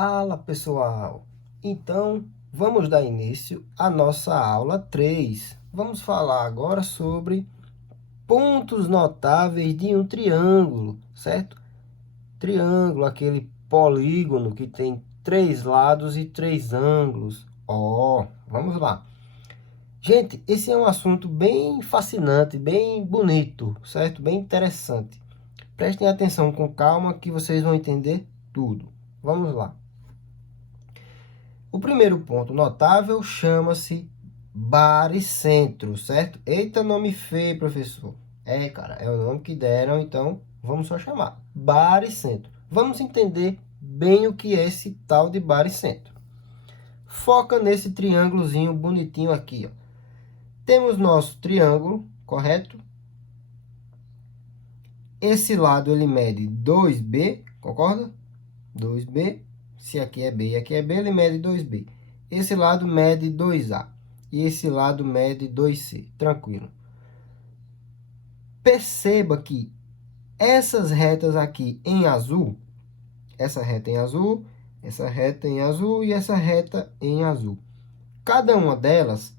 Fala pessoal, então vamos dar início à nossa aula 3. Vamos falar agora sobre pontos notáveis de um triângulo, certo? Triângulo, aquele polígono que tem 3 lados e 3 ângulos. Vamos lá. Gente, esse é um assunto bem fascinante, bem bonito, certo? Bem interessante. Prestem atenção com calma que vocês vão entender tudo. Vamos lá. O primeiro ponto notável chama-se baricentro, certo? Eita, nome feio, professor. Cara, é o nome que deram, então vamos só chamar baricentro. Vamos entender bem o que é esse tal de baricentro. Foca nesse triângulozinho bonitinho aqui, ó. Temos nosso triângulo, correto? Esse lado ele mede 2B, concorda? 2B. Se aqui é B e aqui é B, ele mede 2B. Esse lado mede 2A. E esse lado mede 2C. Tranquilo. Perceba que essas retas aqui em azul, essa reta em azul, essa reta em azul e essa reta em azul. Cada uma delas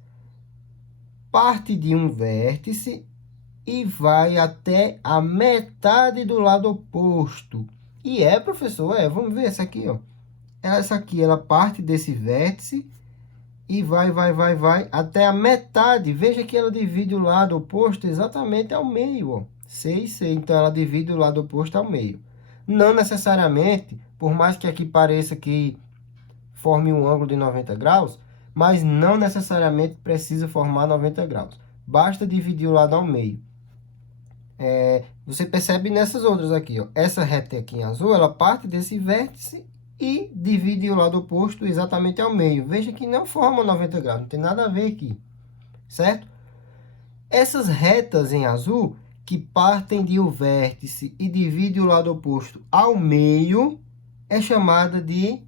parte de um vértice e vai até a metade do lado oposto. E professor, vamos ver essa aqui, ó. Essa aqui, ela parte desse vértice e vai até a metade. Veja que ela divide o lado oposto exatamente ao meio, ó. C e C. Então, ela divide o lado oposto ao meio. Não necessariamente, por mais que aqui pareça que forme um ângulo de 90 graus, mas não necessariamente precisa formar 90 graus. Basta dividir o lado ao meio. Você percebe nessas outras aqui, ó. Essa reta aqui em azul, ela parte desse vértice e divide o lado oposto exatamente ao meio. Veja que não forma 90 graus, não tem nada a ver aqui, certo? Essas retas em azul, que partem de um vértice e dividem o lado oposto ao meio, é chamada de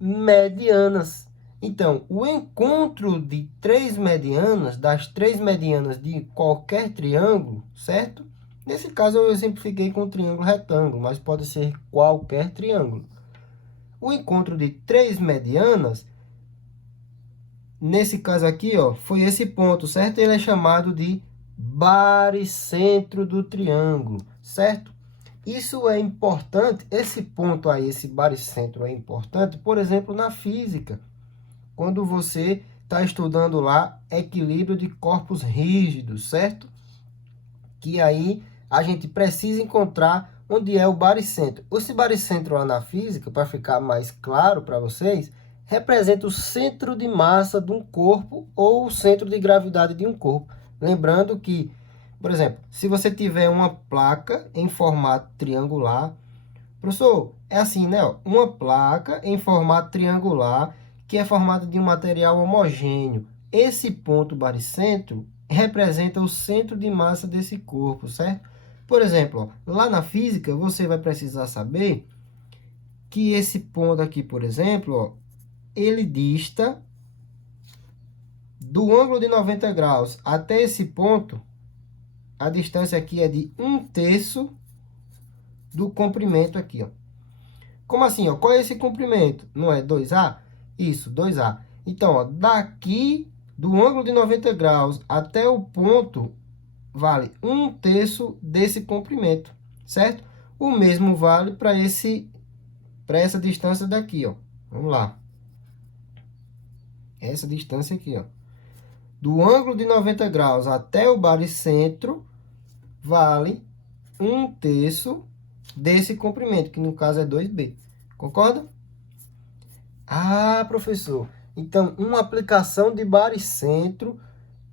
medianas. Então, o encontro de três medianas, das três medianas de qualquer triângulo, certo? Nesse caso, eu exemplifiquei com o triângulo retângulo, mas pode ser qualquer triângulo. O encontro de três medianas, nesse caso aqui, ó, foi esse ponto, certo? Ele é chamado de baricentro do triângulo, certo? Isso é importante, esse ponto aí, esse baricentro é importante, por exemplo, na física. Quando você está estudando lá equilíbrio de corpos rígidos, certo? Que aí a gente precisa encontrar onde é o baricentro. Esse baricentro lá na física, para ficar mais claro para vocês, representa o centro de massa de um corpo ou o centro de gravidade de um corpo. Lembrando que, por exemplo, se você tiver uma placa em formato triangular, professor, é assim, né? Uma placa em formato triangular que é formada de um material homogêneo. Esse ponto baricentro representa o centro de massa desse corpo, certo? Por exemplo, ó, lá na física, você vai precisar saber que esse ponto aqui, por exemplo, ó, ele dista do ângulo de 90 graus até esse ponto, a distância aqui é de 1/3 do comprimento aqui, ó. Como assim, ó? Qual é esse comprimento? Não é 2A? Isso, 2A. Então, ó, daqui do ângulo de 90 graus até o ponto vale 1/3 desse comprimento, certo? O mesmo vale para essa distância daqui, ó. Vamos lá. Essa distância aqui, ó. Do ângulo de 90 graus até o baricentro vale 1/3 desse comprimento, que no caso é 2B. Concorda? Ah, professor, então uma aplicação de baricentro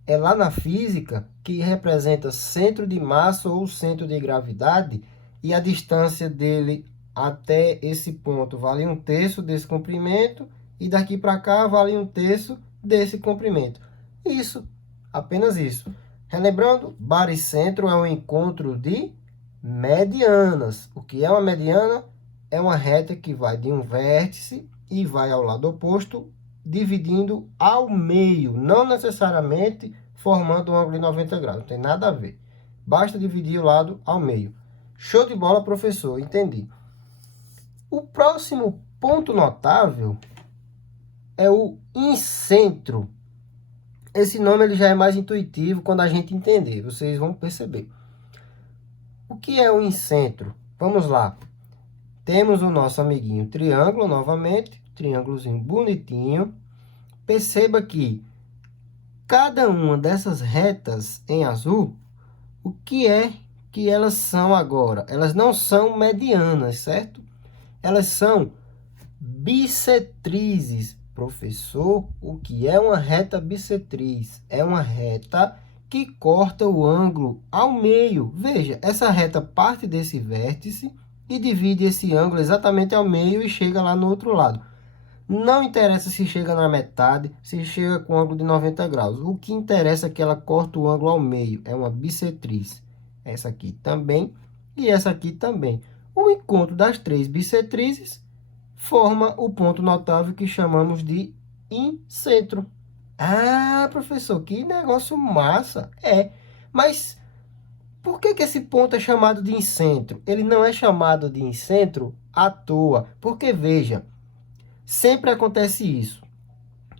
é lá na física, que representa centro de massa ou centro de gravidade, e a distância dele até esse ponto vale 1/3 desse comprimento, e daqui para cá vale 1/3 desse comprimento. Isso, apenas isso. Relembrando, baricentro é um encontro de medianas. O que é uma mediana? É uma reta que vai de um vértice e vai ao lado oposto, dividindo ao meio, não necessariamente formando um ângulo de 90 graus, não tem nada a ver. Basta dividir o lado ao meio. Show de bola, professor, entendi. O próximo ponto notável é o incentro. Esse nome ele já é mais intuitivo quando a gente entender, vocês vão perceber. O que é o incentro? Vamos lá. Temos o nosso amiguinho triângulo novamente, triângulozinho bonitinho. Perceba que cada uma dessas retas em azul, o que é que elas são agora? Elas não são medianas, certo? Elas são bissetrizes. Professor, o que é uma reta bissetriz? É uma reta que corta o ângulo ao meio. Veja, essa reta parte desse vértice e divide esse ângulo exatamente ao meio e chega lá no outro lado. Não interessa se chega na metade, se chega com ângulo de 90 graus. O que interessa é que ela corta o ângulo ao meio. É uma bissetriz. Essa aqui também e essa aqui também. O encontro das três bissetrizes forma o ponto notável que chamamos de incentro. Ah, professor, que negócio massa. Mas por que esse ponto é chamado de incentro? Ele não é chamado de incentro à toa. Porque, veja, sempre acontece isso.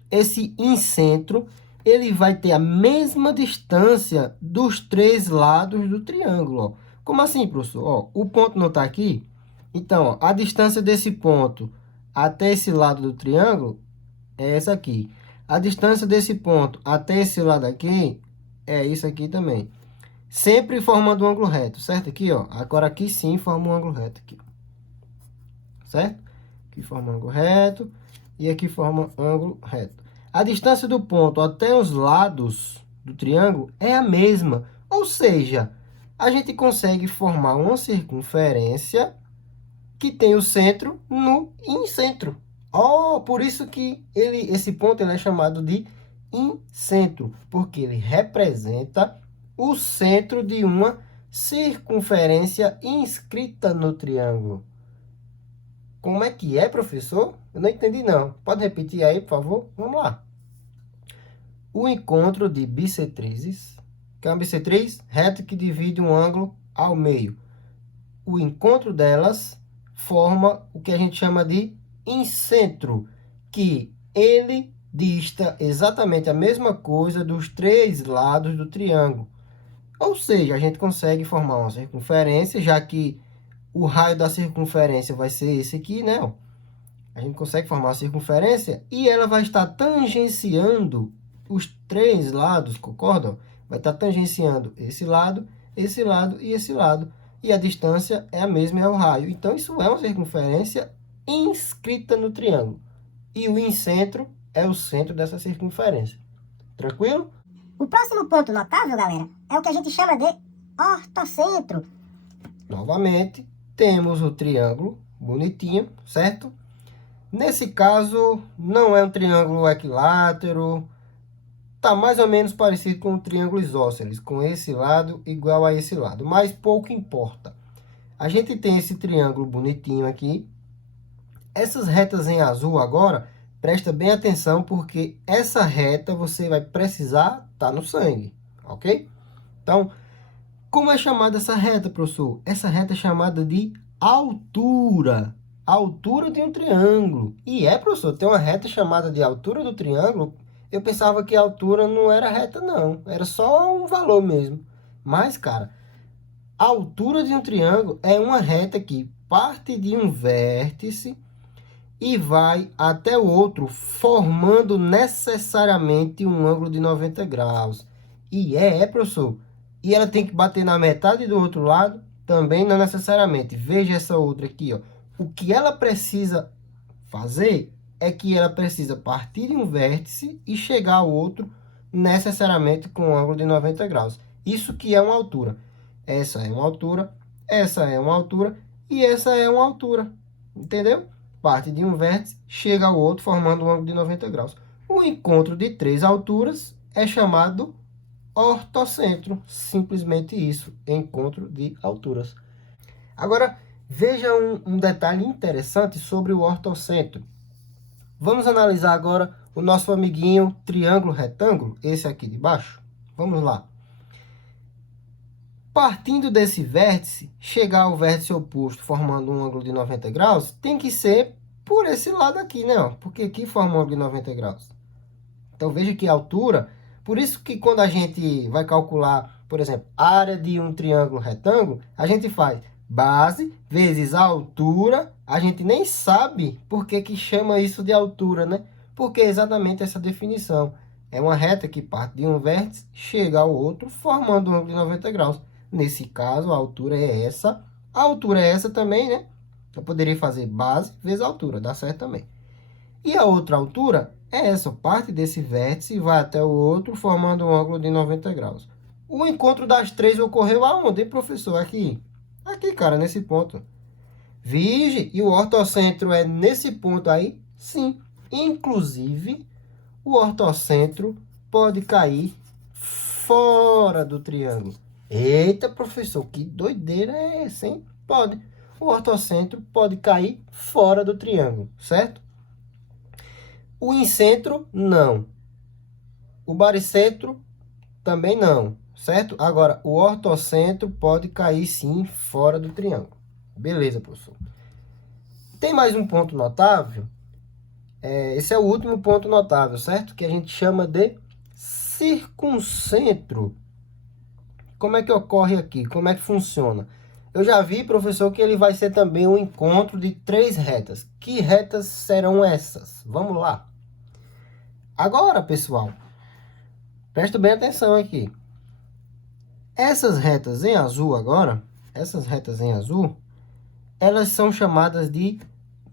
Esse incentro, ele vai ter a mesma distância dos três lados do triângulo. Ó. Como assim, professor? Ó, o ponto não está aqui? Então, ó, a distância desse ponto até esse lado do triângulo é essa aqui. A distância desse ponto até esse lado aqui é isso aqui também. Sempre formando um ângulo reto, certo? Aqui, ó. Agora aqui sim forma um ângulo reto aqui. Certo? Aqui forma um ângulo reto e aqui forma um ângulo reto. A distância do ponto até os lados do triângulo é a mesma. Ou seja, a gente consegue formar uma circunferência que tem o centro no incentro. Oh, por isso que esse ponto ele é chamado de incentro, porque ele representa o centro de uma circunferência inscrita no triângulo. Como é que é, professor? Eu não entendi, não. Pode repetir aí, por favor? Vamos lá. O encontro de bissetrizes, que é uma bissetriz reta que divide um ângulo ao meio. O encontro delas forma o que a gente chama de incentro, que ele dista exatamente a mesma coisa dos três lados do triângulo. Ou seja, a gente consegue formar uma circunferência, já que o raio da circunferência vai ser esse aqui, né? Ó. A gente consegue formar a circunferência e ela vai estar tangenciando os três lados, concordam? Vai estar tangenciando esse lado e esse lado. E a distância é a mesma, é o raio. Então, isso é uma circunferência inscrita no triângulo. E o incentro é o centro dessa circunferência. Tranquilo? O próximo ponto notável, galera, é o que a gente chama de ortocentro. Novamente, temos o triângulo bonitinho, certo? Nesse caso, não é um triângulo equilátero, está mais ou menos parecido com o triângulo isósceles, com esse lado igual a esse lado, mas pouco importa. A gente tem esse triângulo bonitinho aqui. Essas retas em azul agora, presta bem atenção, porque essa reta você vai precisar estar no sangue, ok? Então, como é chamada essa reta, professor? Essa reta é chamada de altura. Altura de um triângulo. E professor, tem uma reta chamada de altura do triângulo. Eu pensava que a altura não era reta, não. Era só um valor mesmo. Mas, cara, a altura de um triângulo é uma reta que parte de um vértice e vai até o outro, formando necessariamente um ângulo de 90 graus. E professor. E ela tem que bater na metade do outro lado? Também não necessariamente. Veja essa outra aqui, ó. O que ela precisa fazer é que ela precisa partir de um vértice e chegar ao outro necessariamente com um ângulo de 90 graus. Isso que é uma altura. Essa é uma altura, essa é uma altura e essa é uma altura. Entendeu? Parte de um vértice, chega ao outro, formando um ângulo de 90 graus. O encontro de três alturas é chamado ortocentro. Simplesmente isso, encontro de alturas. Agora, veja um detalhe interessante sobre o ortocentro. Vamos analisar agora o nosso amiguinho triângulo retângulo, esse aqui de baixo. Vamos lá. Partindo desse vértice, chegar ao vértice oposto formando um ângulo de 90 graus, tem que ser por esse lado aqui, né? Ó, porque aqui forma um ângulo de 90 graus. Então, veja que a altura... Por isso que quando a gente vai calcular, por exemplo, a área de um triângulo retângulo, a gente faz base vezes a altura. A gente nem sabe por que que chama isso de altura, né? Porque é exatamente essa definição. É uma reta que parte de um vértice, chega ao outro, formando um ângulo de 90 graus. Nesse caso, a altura é essa. A altura é essa também, né? Eu poderia fazer base vezes a altura, dá certo também. E a outra altura é essa, parte desse vértice e vai até o outro, formando um ângulo de 90 graus. O encontro das três ocorreu aonde, professor? Aqui. Aqui, cara, nesse ponto. Vige, e o ortocentro é nesse ponto aí? Sim. Inclusive, o ortocentro pode cair fora do triângulo. Eita, professor, que doideira é essa, hein? Pode. O ortocentro pode cair fora do triângulo, certo? O incentro, não. O baricentro, também não, certo? Agora, o ortocentro pode cair, sim, fora do triângulo. Beleza, professor. Tem mais um ponto notável. Esse é o último ponto notável, certo? Que a gente chama de circuncentro. Como é que ocorre aqui? Como é que funciona? Eu já vi, professor, que ele vai ser também um encontro de três retas. Que retas serão essas? Vamos lá. Agora, pessoal, presta bem atenção aqui. Essas retas em azul agora, elas são chamadas de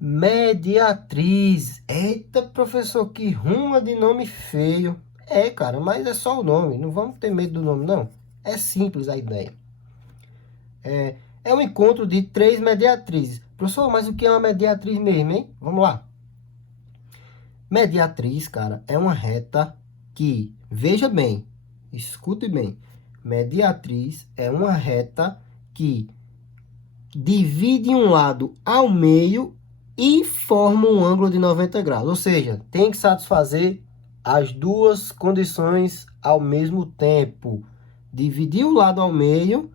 mediatriz. Eita, professor, que ruma de nome feio. É, cara, mas é só o nome. Não vamos ter medo do nome, não. É simples a ideia. É um encontro de três mediatrizes. Professor, mas o que é uma mediatriz mesmo, hein? Vamos lá. Mediatriz, cara, é uma reta que, veja bem, escute bem. Mediatriz é uma reta que divide um lado ao meio e forma um ângulo de 90 graus. Ou seja, tem que satisfazer as duas condições ao mesmo tempo. Dividir o lado ao meio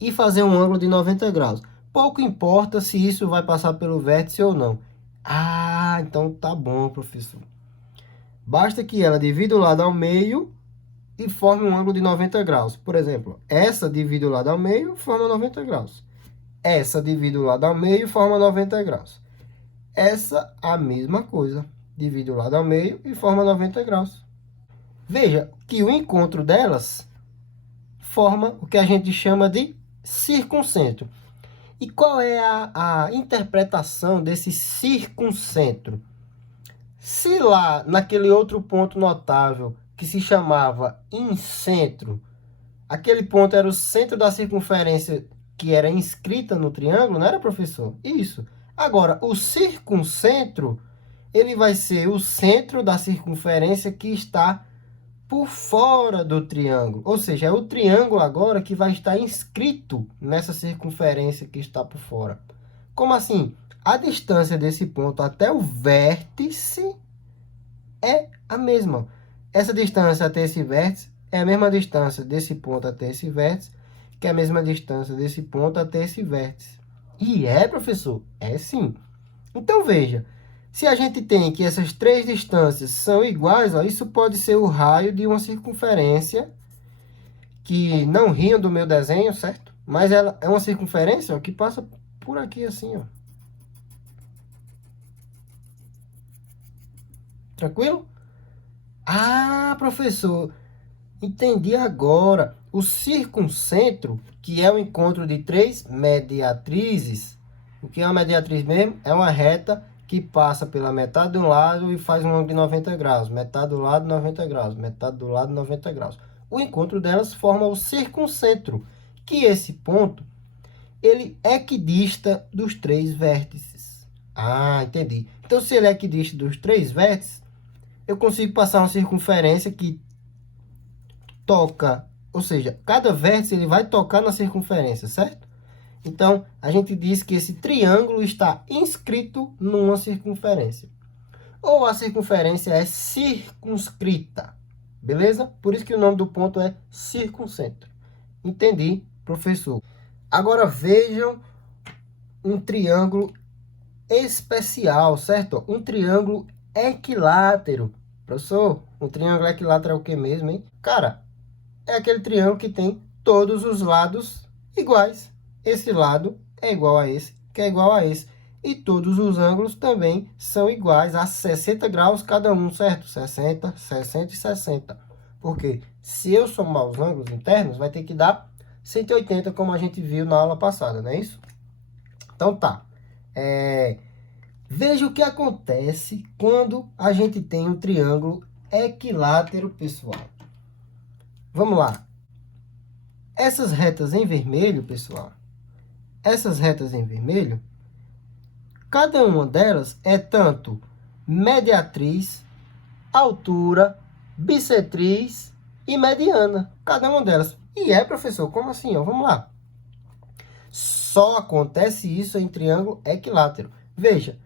e fazer um ângulo de 90 graus. Pouco importa se isso vai passar pelo vértice ou não. Ah, então tá bom, professor. Basta que ela divida o lado ao meio e forme um ângulo de 90 graus. Por exemplo, essa divide o lado ao meio e forma 90 graus. Essa divide o lado ao meio e forma 90 graus. Essa, a mesma coisa. Divide o lado ao meio e forma 90 graus. Veja que o encontro delas forma o que a gente chama de circuncentro. E qual é a interpretação desse circuncentro? Se lá, naquele outro ponto notável, que se chamava incentro, aquele ponto era o centro da circunferência que era inscrita no triângulo, não era, professor? Isso. Agora, o circuncentro, ele vai ser o centro da circunferência que está por fora do triângulo. Ou seja, é o triângulo agora que vai estar inscrito nessa circunferência que está por fora. Como assim? A distância desse ponto até o vértice é a mesma. Essa distância até esse vértice é a mesma distância desse ponto até esse vértice, que é a mesma distância desse ponto até esse vértice. E é, professor? É sim. Então, veja. Se a gente tem que essas três distâncias são iguais, ó, isso pode ser o raio de uma circunferência, que não riam do meu desenho, certo? Mas ela é uma circunferência, ó, que passa por aqui assim, ó. Tranquilo? Ah, professor, entendi agora. O circuncentro, que é o encontro de três mediatrizes, o que é uma mediatriz mesmo? É uma reta que passa pela metade de um lado e faz um ângulo de 90 graus. Metade do lado, 90 graus. Metade do lado, 90 graus. O encontro delas forma o circuncentro, que esse ponto, ele é equidista dos três vértices. Ah, entendi. Então, se ele é equidista dos três vértices, eu consigo passar uma circunferência que toca, ou seja, cada vértice ele vai tocar na circunferência, certo? Então, a gente diz que esse triângulo está inscrito numa circunferência. Ou a circunferência é circunscrita, beleza? Por isso que o nome do ponto é circuncentro. Entendi, professor. Agora vejam um triângulo especial, certo? Um triângulo equilátero. Professor, um triângulo equilátero é o que mesmo, hein? Cara, é aquele triângulo que tem todos os lados iguais. Esse lado é igual a esse, que é igual a esse. E todos os ângulos também são iguais a 60 graus cada um, certo? 60, 60 e 60. Porque se eu somar os ângulos internos, vai ter que dar 180, como a gente viu na aula passada, não é isso? Então tá. Veja o que acontece quando a gente tem um triângulo equilátero, pessoal. Vamos lá. Essas retas em vermelho, pessoal, essas retas em vermelho, cada uma delas é tanto mediatriz, altura, bissetriz e mediana. Cada uma delas. E professor, como assim? Ó, vamos lá. Só acontece isso em triângulo equilátero. Veja,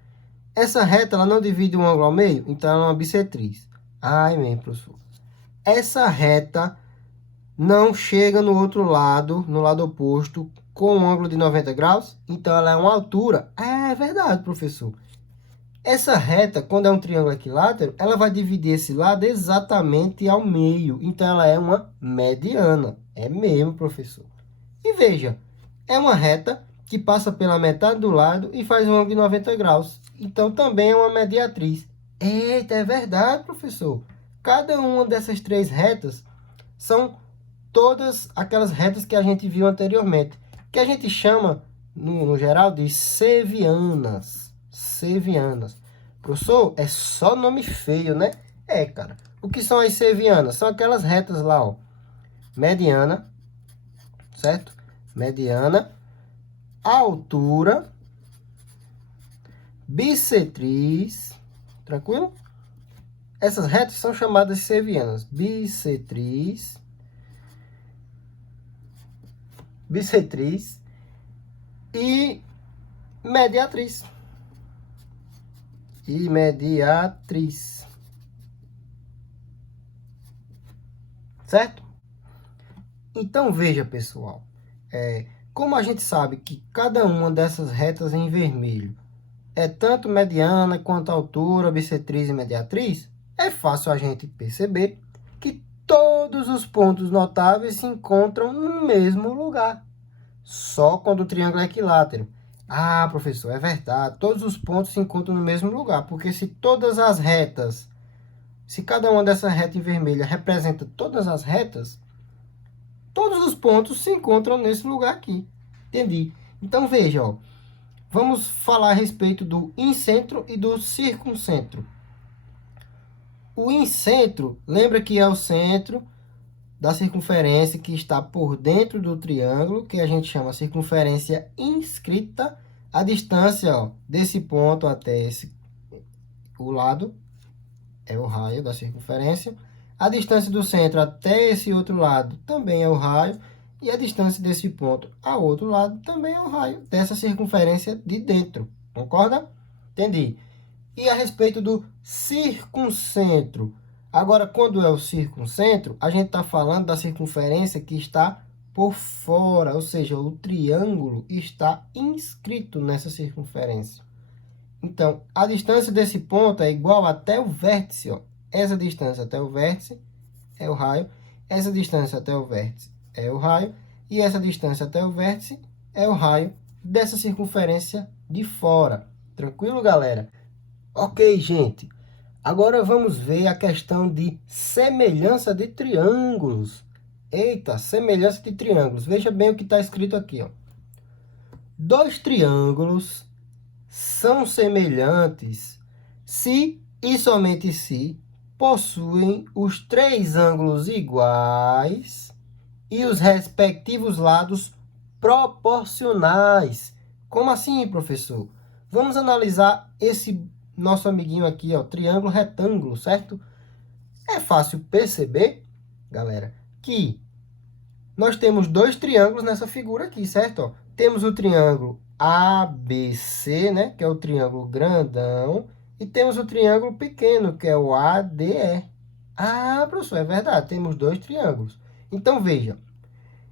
essa reta ela não divide um ângulo ao meio, então ela é uma bissetriz. Ai, meu professor. Essa reta não chega no outro lado, no lado oposto, com um ângulo de 90 graus, então ela é uma altura. É verdade, professor. Essa reta, quando é um triângulo equilátero, ela vai dividir esse lado exatamente ao meio, então ela é uma mediana. É mesmo, professor. E veja, é uma reta que passa pela metade do lado e faz um ângulo de 90 graus. Então, também é uma mediatriz. Eita, é verdade, professor. Cada uma dessas três retas são todas aquelas retas que a gente viu anteriormente, que a gente chama, no geral, de sevianas. Sevianas. Professor, é só nome feio, né? Cara. O que são as sevianas? São aquelas retas lá, ó. Mediana, certo? Mediana, altura, bissetriz, tranquilo? Essas retas são chamadas sevianas. Bissetriz, e mediatriz. E mediatriz. Certo? Então, veja, pessoal. Como a gente sabe que cada uma dessas retas em vermelho é tanto mediana quanto altura, bissetriz e mediatriz, é fácil a gente perceber que todos os pontos notáveis se encontram no mesmo lugar. Só quando o triângulo é equilátero. Ah, professor, é verdade. Todos os pontos se encontram no mesmo lugar. Porque se todas as retas, se cada uma dessas retas em vermelho representa todas as retas, todos os pontos se encontram nesse lugar aqui. Entendi. Então, veja, ó. Vamos falar a respeito do incentro e do circuncentro. O incentro, lembra que é o centro da circunferência que está por dentro do triângulo, que a gente chama circunferência inscrita. A distância, ó, desse ponto até o lado é o raio da circunferência. A distância do centro até esse outro lado também é o raio. E a distância desse ponto ao outro lado também é o raio dessa circunferência de dentro. Concorda? Entendi. E a respeito do circuncentro. Agora, quando é o circuncentro, a gente está falando da circunferência que está por fora, ou seja, o triângulo está inscrito nessa circunferência. Então, a distância desse ponto é igual até o vértice. Ó. Essa distância até o vértice é o raio, essa distância até o vértice é o raio, e essa distância até o vértice é o raio dessa circunferência de fora. Tranquilo, galera? Ok, gente. Agora vamos ver a questão de semelhança de triângulos. Eita, semelhança de triângulos. Veja bem o que está escrito aqui, ó. Dois triângulos são semelhantes se e somente se possuem os três ângulos iguais e os respectivos lados proporcionais. Como assim, professor? Vamos analisar esse nosso amiguinho aqui, ó, triângulo retângulo, certo? É fácil perceber, galera, que nós temos dois triângulos nessa figura aqui, certo? Ó, temos o triângulo ABC, né, que é o triângulo grandão, e temos o triângulo pequeno, que é o ADE. Ah, professor, é verdade, temos dois triângulos. Então, veja,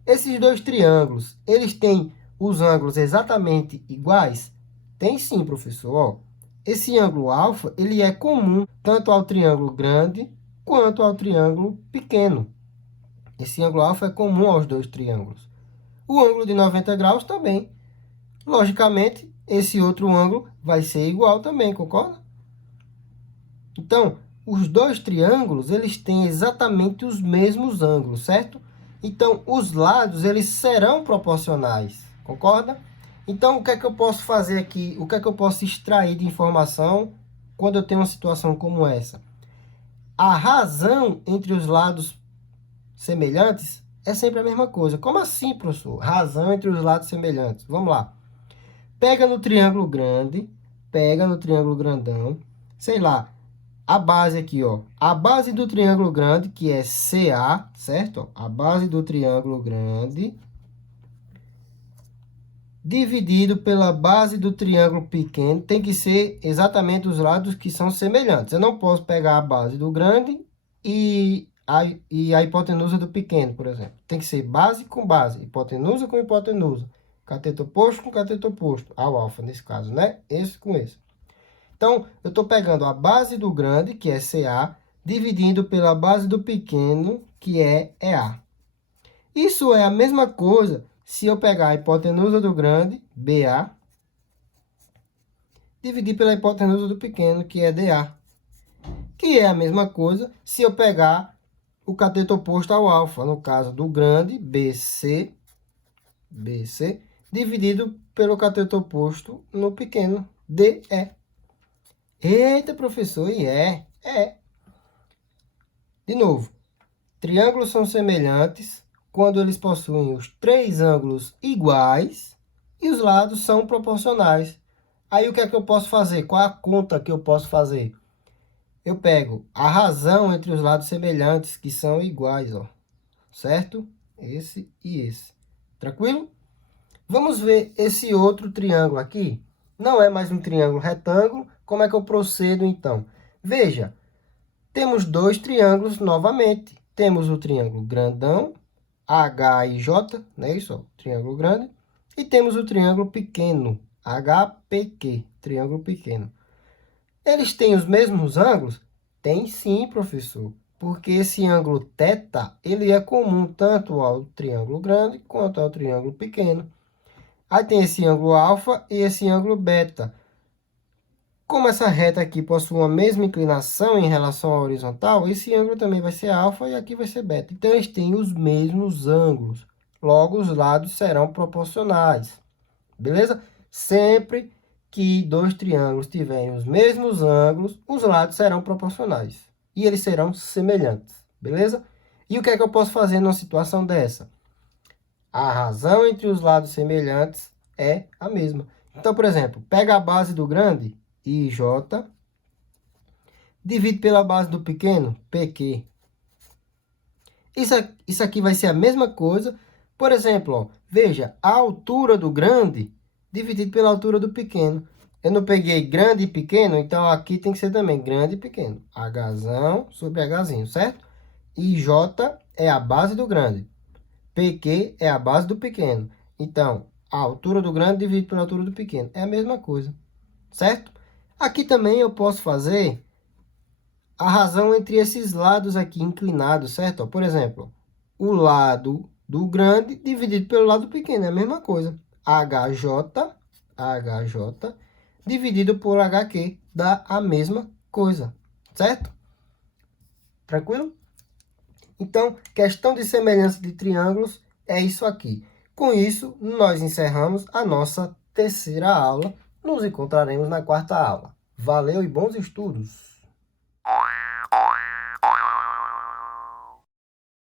esses dois triângulos, eles têm os ângulos exatamente iguais? Tem sim, professor. Ó, esse ângulo alfa, ele é comum tanto ao triângulo grande quanto ao triângulo pequeno. Esse ângulo alfa é comum aos dois triângulos. O ângulo de 90 graus também. Logicamente, esse outro ângulo vai ser igual também, concorda? Então, os dois triângulos, eles têm exatamente os mesmos ângulos, certo? Então, os lados, eles serão proporcionais, concorda? Então, o que é que eu posso fazer aqui? O que é que eu posso extrair de informação quando eu tenho uma situação como essa? A razão entre os lados semelhantes é sempre a mesma coisa. Como assim, professor? Razão entre os lados semelhantes. Vamos lá. Pega no triângulo grande, pega no triângulo grandão, sei lá, a base aqui, ó. A base do triângulo grande, que é CA, certo? A base do triângulo grande dividido pela base do triângulo pequeno, tem que ser exatamente os lados que são semelhantes. Eu não posso pegar a base do grande e a hipotenusa do pequeno, por exemplo. Tem que ser base com base, hipotenusa com hipotenusa, cateto oposto com cateto oposto, ao alfa nesse caso, né? Esse com esse. Então, eu estou pegando a base do grande, que é CA, dividindo pela base do pequeno, que é EA. Isso é a mesma coisa se eu pegar a hipotenusa do grande, BA, dividir pela hipotenusa do pequeno, que é DA. Que é a mesma coisa se eu pegar o cateto oposto ao alfa, no caso do grande, BC, dividido pelo cateto oposto no pequeno, DE. Eita, professor, e é. De novo, triângulos são semelhantes quando eles possuem os três ângulos iguais e os lados são proporcionais. Aí o que é que eu posso fazer? Qual a conta que eu posso fazer? Eu pego a razão entre os lados semelhantes, que são iguais, ó. Certo? Esse e esse. Tranquilo? Vamos ver esse outro triângulo aqui. Não é mais um triângulo retângulo. Como é que eu procedo, então? Veja, temos dois triângulos novamente. Temos o triângulo grandão, H e J, né? Isso, ó, triângulo grande. E temos o triângulo pequeno, HPQ, triângulo pequeno. Eles têm os mesmos ângulos? Tem sim, professor. Porque esse ângulo θ, ele é comum tanto ao triângulo grande quanto ao triângulo pequeno. Aí tem esse ângulo alfa e esse ângulo beta. Como essa reta aqui possui uma mesma inclinação em relação à horizontal, esse ângulo também vai ser alfa e aqui vai ser beta. Então, eles têm os mesmos ângulos. Logo, os lados serão proporcionais. Beleza? Sempre que dois triângulos tiverem os mesmos ângulos, os lados serão proporcionais. E eles serão semelhantes. Beleza? E o que é que eu posso fazer numa situação dessa? A razão entre os lados semelhantes é a mesma. Então, por exemplo, pega a base do grande, IJ, divide pela base do pequeno, PQ. Isso aqui vai ser a mesma coisa. Por exemplo, ó, veja, a altura do grande dividido pela altura do pequeno. Eu não peguei grande e pequeno, então aqui tem que ser também grande e pequeno. Hzão sobre Hzinho, certo? IJ é a base do grande. PQ é a base do pequeno. Então, a altura do grande dividido pela altura do pequeno. É a mesma coisa, certo? Aqui também eu posso fazer a razão entre esses lados aqui inclinados, certo? Por exemplo, o lado do grande dividido pelo lado pequeno. É a mesma coisa. HJ dividido por HQ dá a mesma coisa, certo? Tranquilo? Então, questão de semelhança de triângulos é isso aqui. Com isso, nós encerramos a nossa terceira aula. Nos encontraremos na quarta aula. Valeu e bons estudos!